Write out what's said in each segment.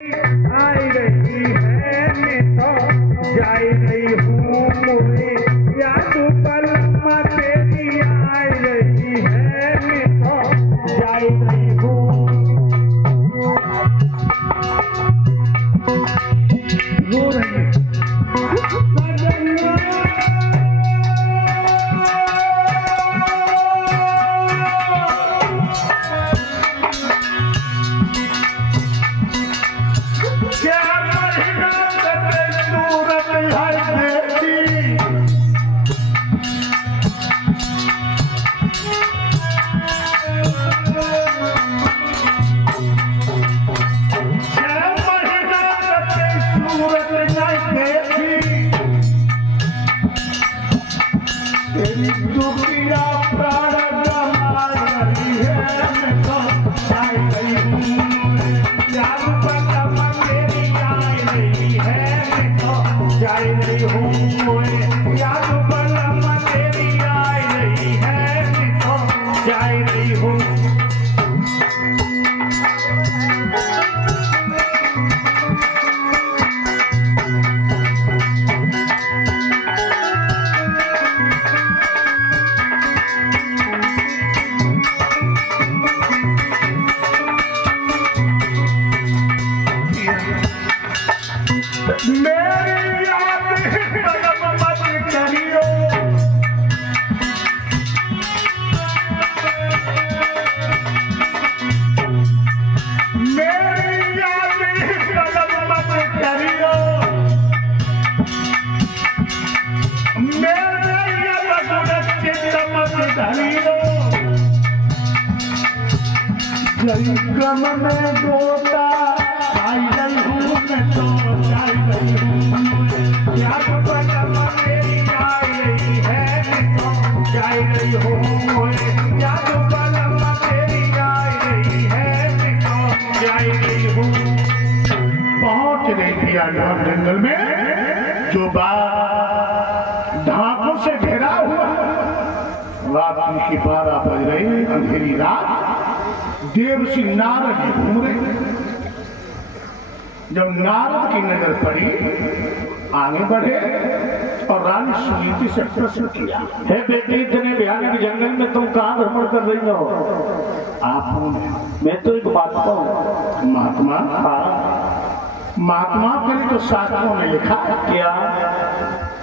आई रही है मैं तो जाई रही हूँ मोरे याद पलमा तेरी आई रही है मैं तो जाई रही हूँ रो रही है गम में गोता आई रही हूँ मैं तो जाई रही हूँ याद पलमा तेरी आई रही है मैं तो जाई रही हूँ याद पलमा तेरी आई रही है मैं तो जाई रही हूँ। पहुंच गई थी आजाद जंगल में जो बाग ढाकों से घिरा हुआ रात की 12 बज रही अंधेरी रात देवर्षि नारद जी घूम रहे। जब नारद की नजर पड़ी आगे बढ़े और रानी सुनीति से प्रश्न किया, हे बेटी इतने भयानक जंगल में तुम कहाँ भ्रमण कर रही हो? आप मैं तो एक महात्मा हूँ। महात्मा? हाँ। महात्मा के लिए तो शास्त्रों में लिखा है। क्या?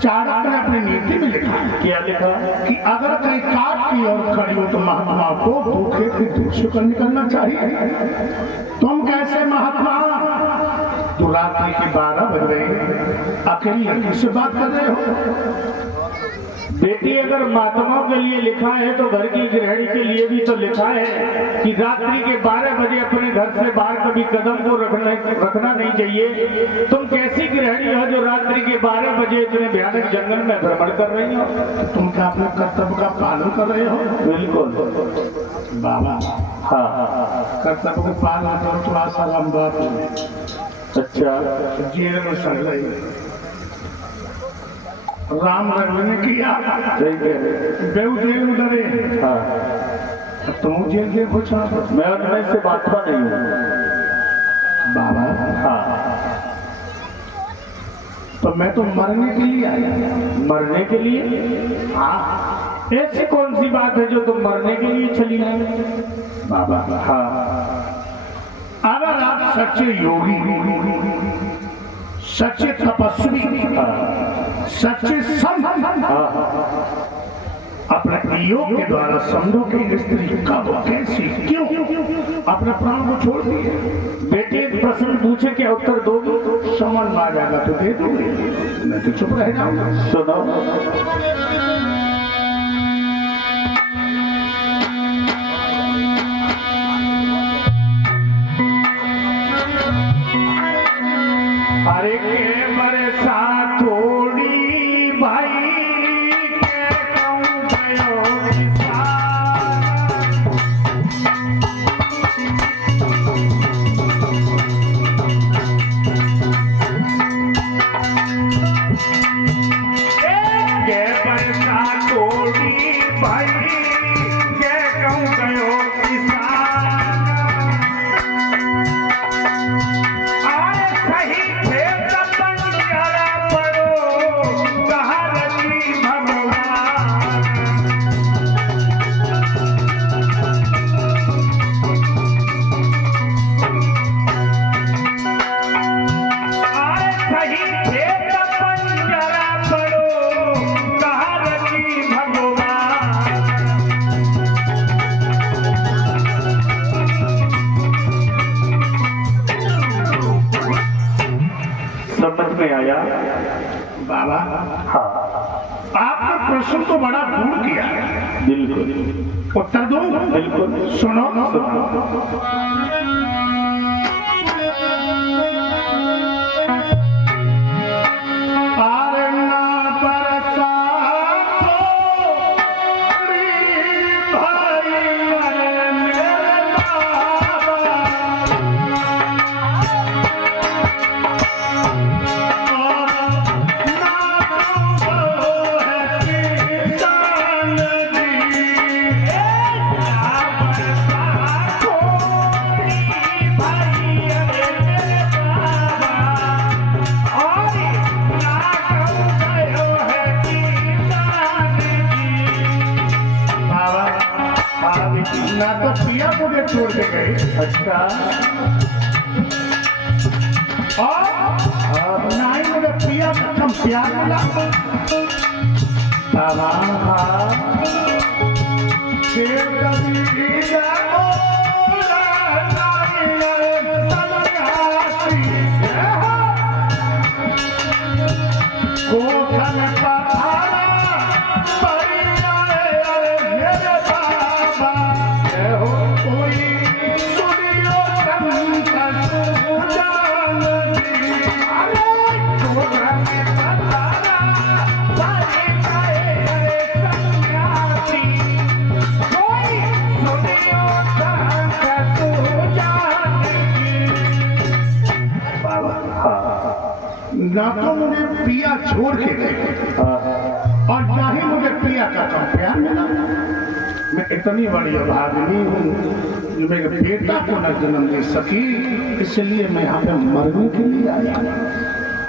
चाणक्य ने अपनी नीति में लिखा है। क्या लिखा? कि अगर कहीं काट की ओर खड़ी हो तो महात्मा को धोखे की दूर से कर निकलना चाहिए। तुम कैसे महात्मा तो रात्रि के 12 बज गए अकेली लड़की से बात कर रहे हो? बेटी अगर महात्माओं के लिए लिखा है तो घर की गृहिणी के लिए भी तो लिखा है कि रात्रि के 12 बजे अपने घर से बाहर कभी कदम को रखना नहीं चाहिए। तुम कैसी गृहिणी हो जो रात्रि के 12 बजे इतने भयानक जंगल में भ्रमण कर रही हो? तुम क्या अपने कर्तव्य का पालन कर रहे हो? बिल्कुल बाबा। हाँ, कर्तव्य का पालन करो तो आसाराम बात है। अच्छा, जेल में सड़ रही राम रघुवीर ने किया बेऊ जेल में डरे। हाँ, अब तुम जेल के पूछा मैं उनमें से बातवा नहीं हूँ बाबा। हाँ, तो मैं तो मरने के लिए आया। मरने के लिए? हाँ। ऐसी कौन सी बात है जो तुम मरने के लिए चली आई? बाबा हाँ, अगर आप सच्चे योगी, सच्चे तपस्वी, सच्चे संत अपने योग के द्वारा समझो कि स्त्री कब कैसी क्यों अपने प्राण को छोड़ दिए। बेटे प्रश्न पूछे क्या उत्तर दोगे? समझ में आ जाएगा तो दे दोगे, मैं तो चुप रह जाऊंगा। सुनो, अरे के बरसा थोड़ी भाई के कहूं गयो के बरसा थोड़ी भाई के कहूं गयो किसान। आया। बाबा हाँ आपने प्रश्न तो बड़ा दूर किया है, बिल्कुल उत्तर दूं? बिल्कुल। सुनो ना तो पिया मुझे छोड़ के गए, अच्छा और ना ही मुझे पिया का कम प्यार मिला। बाबा ना तो मुझे पिया छोड़ के गए और ना ही मुझे पिया का कम प्यार मिला। मैं इतनी बड़ी अभागिनी हूँ जो मेरे बेटा को न जन्म दे सकी, इसलिए मैं यहाँ पे मरने के लिए आया।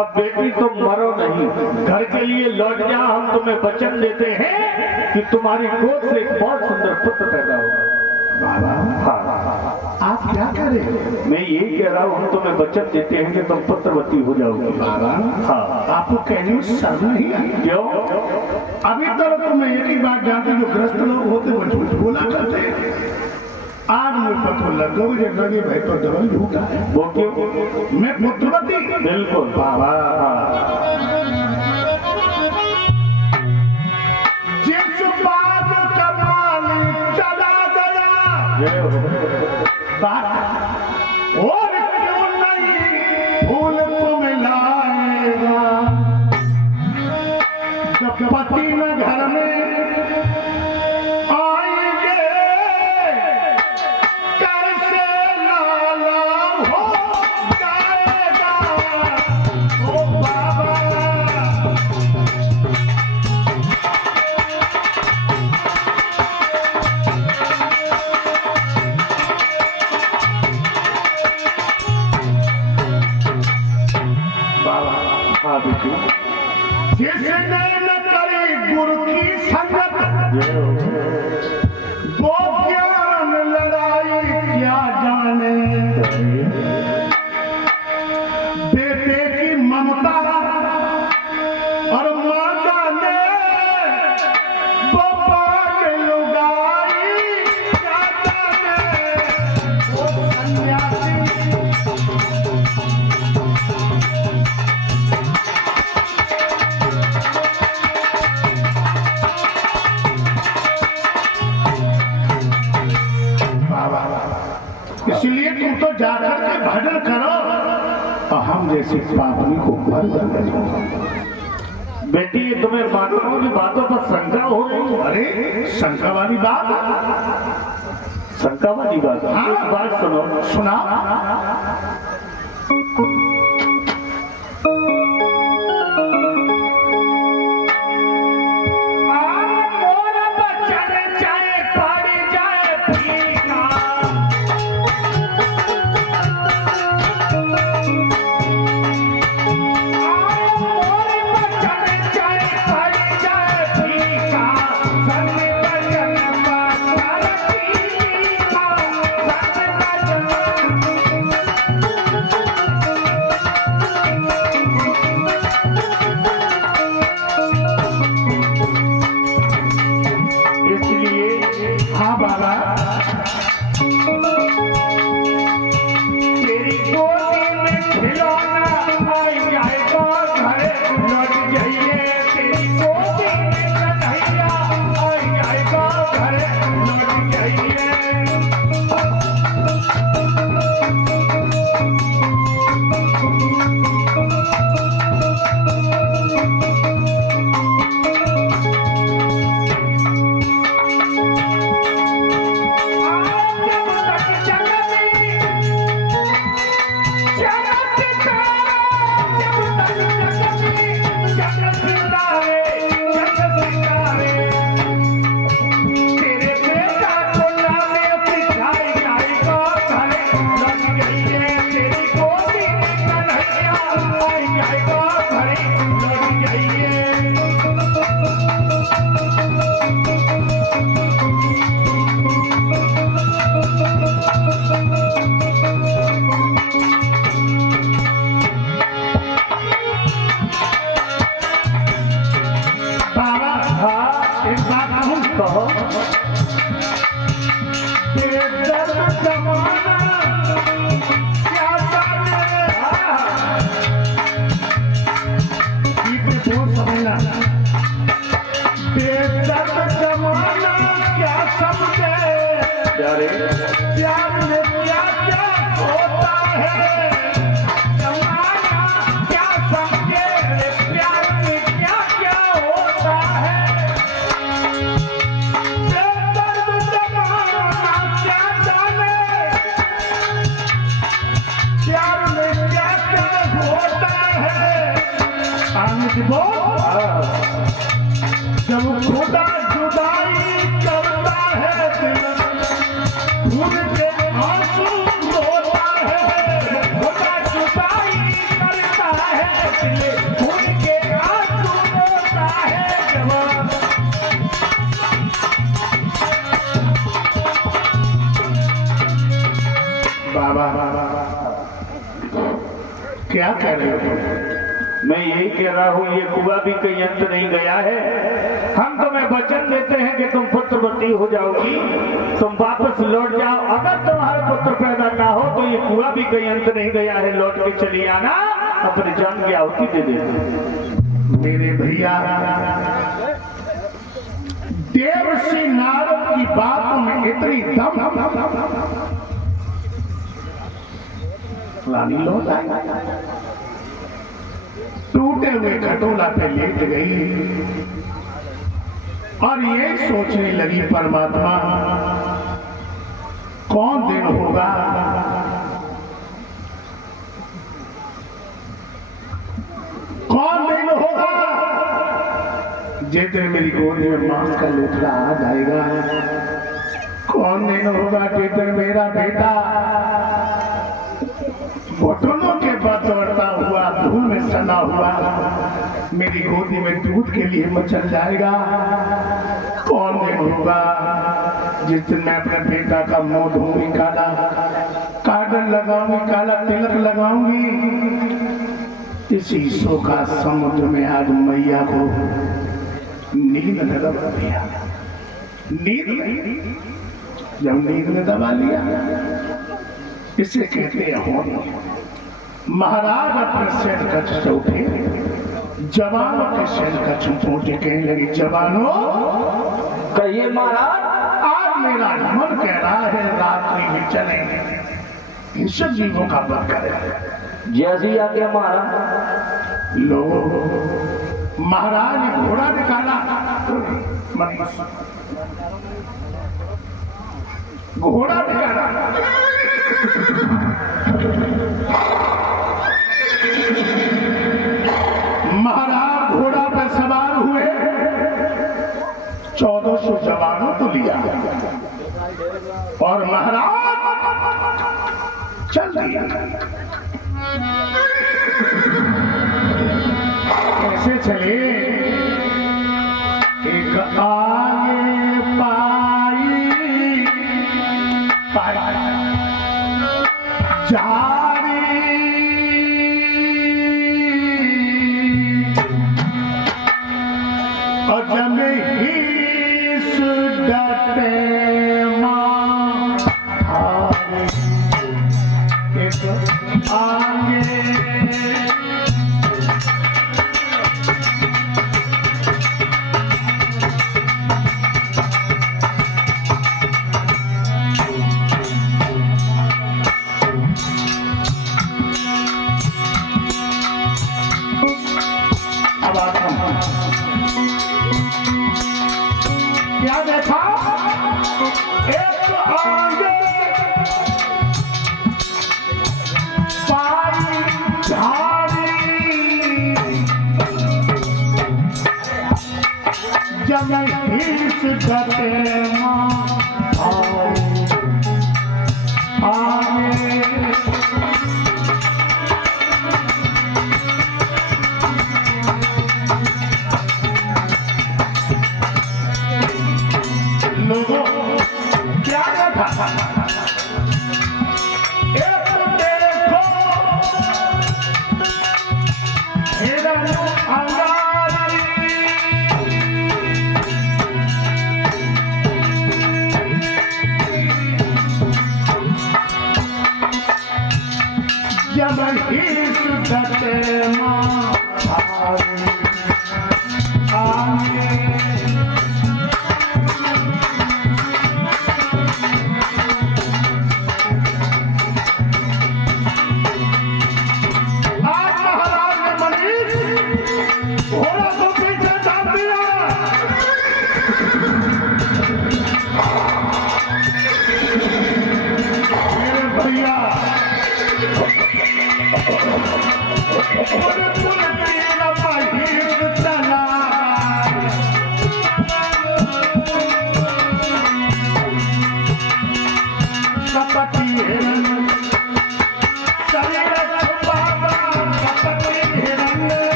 अब बेटी तुम मरो नहीं, घर के लिए लौट जाओ। हम तुम्हें वचन देते हैं कि तुम्हारी गोद से एक बहुत सुंदर पुत्र पैदा होगा। बाबा हाँ आप क्या कह रहे हैं? मैं यही कह रहा हूँ, हम तुम्हें वचन देते हैं कि तुम पुत्रवती हो जाओगे। बाबा हाँ आपको कहने में शर्म नहीं आई? क्यों? अभी तक तो मैं एक ही बात जानता, जो ग्रस्त लोग होते वो झूठ बोला करते, आज मुझे पता लगा मुझे भाई तो डबल झूठा है। वो क्यों? मैं पुत्रवती। बिल्कुल बाबा हाँ जिस बात का मालिक चला गया और क्यों नहीं फूल को मिलाएगा, जब पति न घर में आएंगे कैसे लाला हो जाएगा। ओ बाबा हाँ बेटी जिसने न करी गुरु की संगत, वो ज्ञान लड़ाई क्या जाने। बेटे की ममता और माँ जाने, वो बाग लुगाई क्या जाने। वो सन्यासी इसलिए तुम तो जाकर के भजन करो और हम जैसी पापनी को बंद कर दो। बेटी ये तुम्हें महात्माओं की बातों पर शंका हो रही है। अरे शंका वाली बात? शंका वाली बात? हाँ। एक बात सुनो। सुना क्या होता है आमिर बोल जब खुदा जुदाई करता है दिल खून के आंसू रोता है खुदा जुदाई करता है दिल खून के आंसू रोता है जवान बाबा क्या कह रहे हो तुम? मैं यही कह रहा हूँ ये कुआं भी कहीं अंत नहीं गया है। हम तुम्हें वचन देते हैं कि तुम पुत्रवती हो जाओगी, तुम वापस लौट जाओ। अगर तुम्हारा पुत्र पैदा ना हो तो ये कुआं भी कहीं अंत नहीं गया है, लौट के चली आना, अपनी जान की आहुति दे देना। मेरे भैया देवर्षि नारद की बातों में इतनी दम रानी लौट आई, टूटे हुए खटोला पे लेट गई और ये सोचने लगी परमात्मा कौन दिन होगा कौन दिन होगा जिस दिन मेरी गोद में मांस का लोथड़ा आ जाएगा, कौन दिन होगा जिस दिन मेरा बेटा घुटनों के बाद दौड़ता हुआ धूल में सना हुआ मेरी गोदी में दूध के लिए मचल जाएगा, कौन दिन होगा जिस दिन मैं अपने बेटा का मुंह धोऊंगी, काला काजल लगाऊंगी, काला तिलक लगाऊंगी। इसी शोका समुद्र में आज मैया को नींद न दबा दिया, नींद जब नींद ने दबा लिया इसे कहते हैं होनी। महाराज अपने शैल कक्ष से उठे, जवानों के शैल कक्ष पहुंचे, कहने लगे जवानों कहिए महाराज। आज मेरा मन कह रहा है रात्रि में चले इन सब जीवों का वध करें। जैसी आज्ञा महाराज। लोगों महाराज ने घोड़ा निकाला, घोड़ा निकाला, महाराज घोड़ा पर सवार हुए, 1400 जवानों को लिया और महाराज चल दिया। कैसे चले? एक आगे पाई जारी और जब ही सुडते मां एक आगे क्या देखा? एक आगे पाई झाड़ी जब हिस गते मां आगे लोगों क्या देखा? एक देखो हिरण अंगारी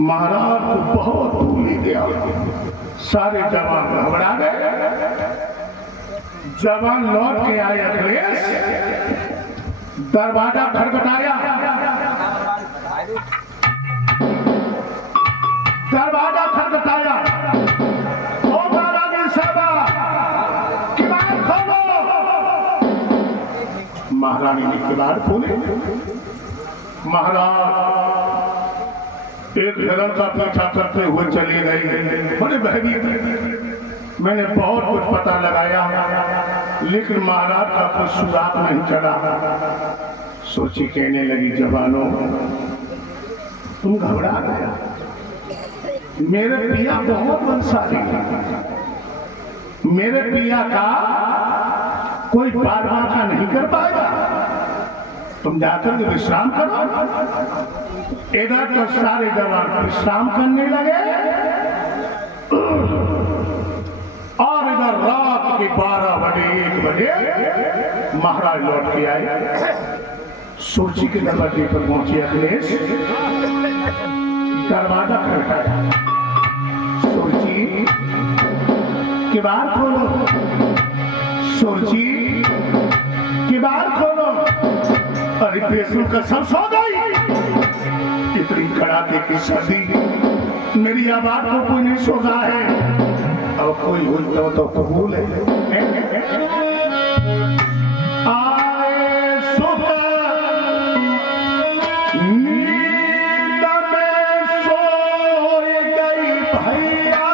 महाराज को बहुत भूल गया। सारे जवान घबरा गए। जवान लौट के आए अखिलेश, दरवाजा खटखटाया। दरवाजा खटखटाया। ओ महारानी साहबा, किवाड़ खोलो। महारानी ने किवाड़ खोले। महाराज एक हिरण का पीछा करते हुए चली गई। बड़े भयभीत। मैंने बहुत कुछ पता लगाया, लेकिन महाराज का कुछ सुराग नहीं चढ़ा। सोची कहने लगी, जवानों तुम घबरा गया। मेरे पिया बहुत बलशाली है। मेरे पिया का कोई बारवाका नहीं कर पाएगा। तुम जाकर विश्राम करो। इधर तो सारे जवान विश्राम करने लगे और इधर रात के 12 बजे 1 बजे महाराज लौट के आए। सोची के दरवाजे पर पहुंचे अखिलेश। दरवाजा खटखटाया। सोची किवाड़ खोलो। सोची किवाड़ खोलो। अरे पेशों का सब सो गई। इतनी कड़ाके की सर्दी, मेरी आवाज को कोई नहीं सो रहा है। अब कोई बोलता तो कबूल है। आए सुबह नींद में सोए गई भैया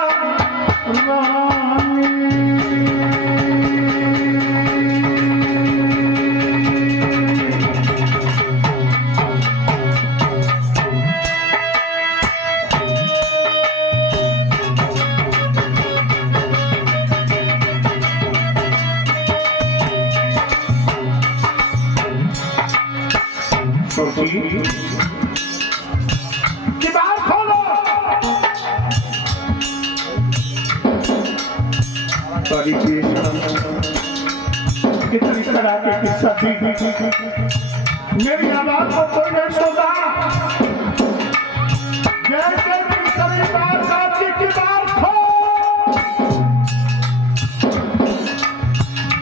रानी। किवाड़ खोलो। इतनी तरह के किस्सा दी। मेरी आवाज को कोई नहीं सुना, जैसे कि सवितार साथी की बात हो,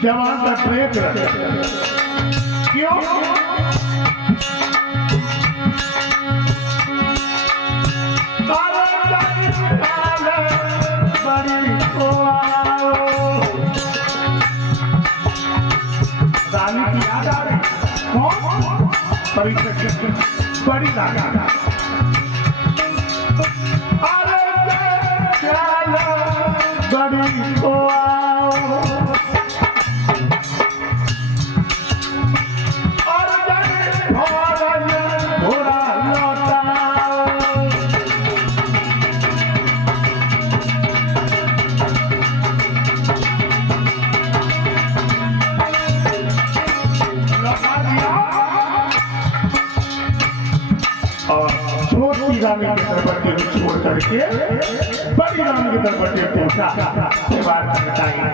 जवान का प्रेत रहे। क्यों? रानी की याद आ रही। कौन? बड़ी रानी। अरे चलो बड़ी को आओ, और घोड़ा लौटाओ। छोटी रानी के दरबटे को छोड़ करके बड़ी रानी के दरबटे पहुंचा। किवाड़ बताइए,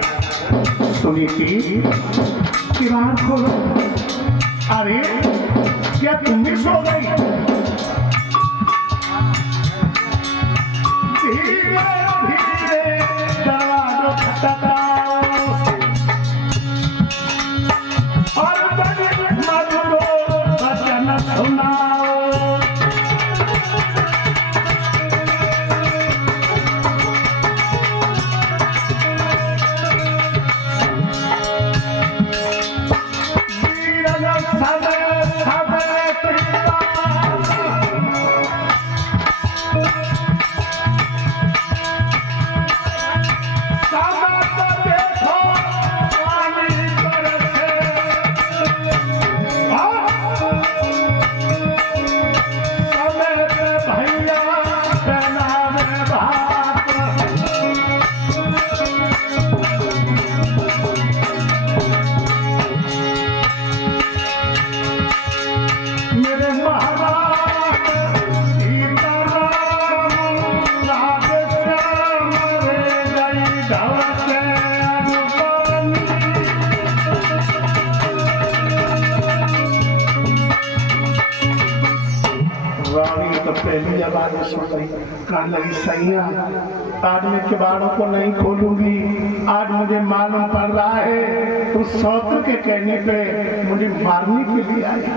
सुनी थी किवाड़ खोलो। अरे क्या तुम भी सो गई? धीरे धीरे दरवाजा खटखटाओ और बड़े मधुरो वचन सुनाओ। पहली आवाज सुन रही, कहने लगी सैया आज मैं किवाड़ों को नहीं खोलूंगी। आज मुझे मालूम पड़ रहा है उस सौत्र के कहने पे मुझे मारने के लिए आया।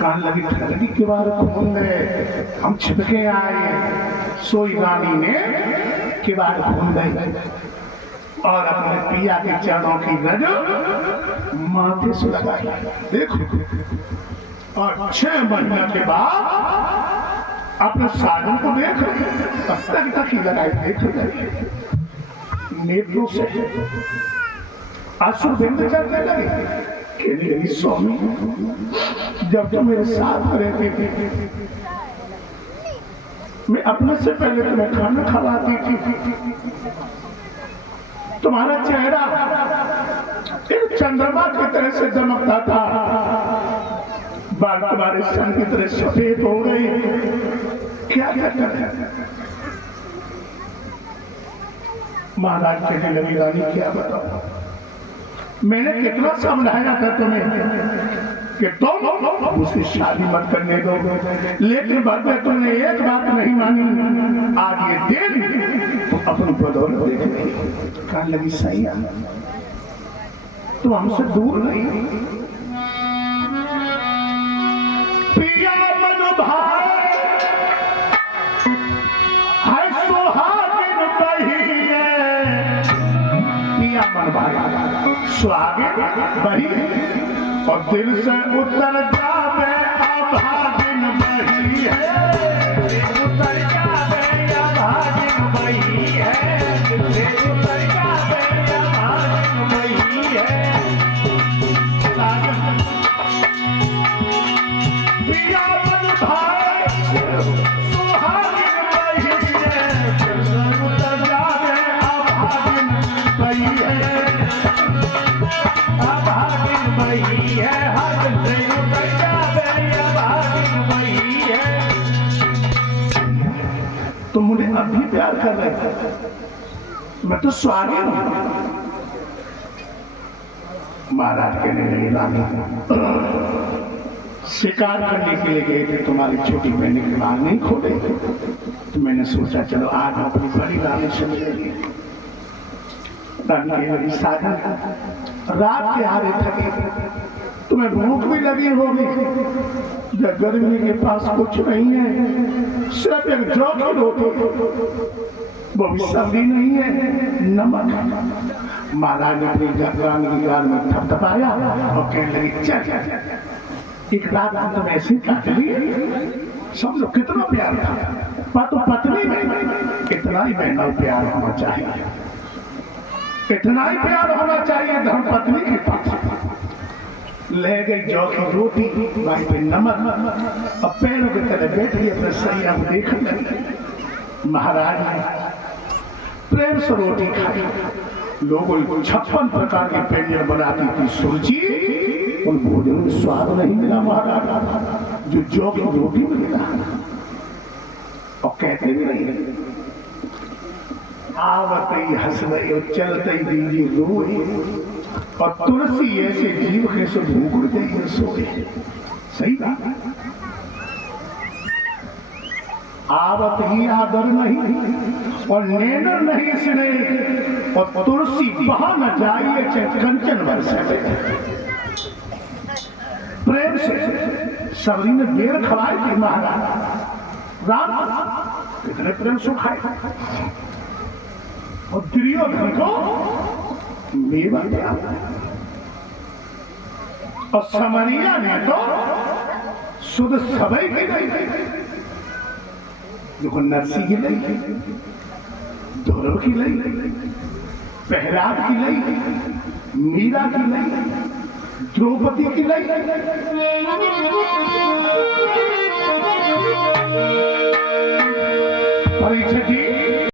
कहने लगी ठगली किवाड़ खोल गए, हम छिपके आए। सोई रानी ने किवाड़ खोल गई और अपने पिया के चरणों की रज माथे से लगाई। देखो, और 6 महीने के बाद अपने साधन को देख तक ही लगाई। नेत्रों से आंसू बिंद करने लगे। कहने लगी स्वामी जब तुम मेरे साथ रहते थे मैं अपने से पहले तुम्हें खाना खिलाती थी। तुम्हारा चेहरा एक चंद्रमा की तरह से चमकता था, बाल तुम्हारे सन की तरह सफेद हो गई। क्या कहता है? महाराज कहने लगी रानी क्या बताओ, मैंने कितना समझाया था तुम्हें कि तुम उसकी शादी मत करने दो, लेकिन बाद में तुमने एक बात नहीं मानी। आज ये दिन अपनी बदौलत देख रही। कहने लगी सही है, तुम हमसे दूर नहीं। पिया मनु भाई है सुहागिन बहिए, पिया मन भाई सुहागिन बही और दिल से उतर जावे अभागिन बही है। उतर जावे अभागिन बही है, दिल से उतर जावे अभागिन बही है। पिया मन भाई सुहागिन बही है, दिल से उतर जावे अभागिन बही है। अभागिन बही है, हर दिल से उतर जावे अभागिन बही है। तुम मुझे अभी प्यार कर रहे थे, मैं तो स्वागिन हूं। महाराज कहने लगे रानी, शिकार करने के लिए गए थे, तुम्हारी छोटी बहन के बाल नहीं खोले, तो मैंने सोचा चलो आज अपनी बड़ी रानी से मिलेगी। रानी साधन रात के आ रहे थके, तुम्हें भूख भी लगी होगी, जब गर्मी के पास कुछ नहीं है, सिर्फ एक जौ की रोटी, वो भी सब्जी नहीं है, नमक। महाराज ने अपनी रानी की गाल में थपथपाया और कहने लगी चल एक रात तुम ऐसे काट ली, सब लोग कितना प्यार था, तो पत्नी में इतना ही बहना प्यार होना चाहिए, इतना ही प्यार होना चाहिए धर्म पत्नी के पास। ले गई जौ की रोटी, भाई पे नमक, अब पैरों की तरह बैठी अपने सही हम देखने लगे। महाराज ने प्रेम से रोटी खाई, लोगों को 56 प्रकार के व्यंजन बनाती थी सुरुचि, उन भोजन में स्वाद नहीं मिला महाराज जो जौ की रोटी में मिला। और कहते भी नहीं, आवत ही हंस रही और चलते ही दीजिए रोए, और तुलसी ऐसे जीव कैसे भूख गई सोए। सही बात, आवत ही आदर नहीं और नैनर नहीं स्नेह, और तुलसी बहा न जाइए चाहे कंचन बरसे। प्रेम से सबरी ने बेर खवाई थी महाराज, राम कितने प्रेम से खाए, और दुर्योधन को मेवा दिया, और समरिया ने तो शुद्ध सबई की गई, देखो नरसी की लई, धुरव की लई, प्रहलाद की लई, मीरा की लई, द्रौपदी की लई। परीक्षा जी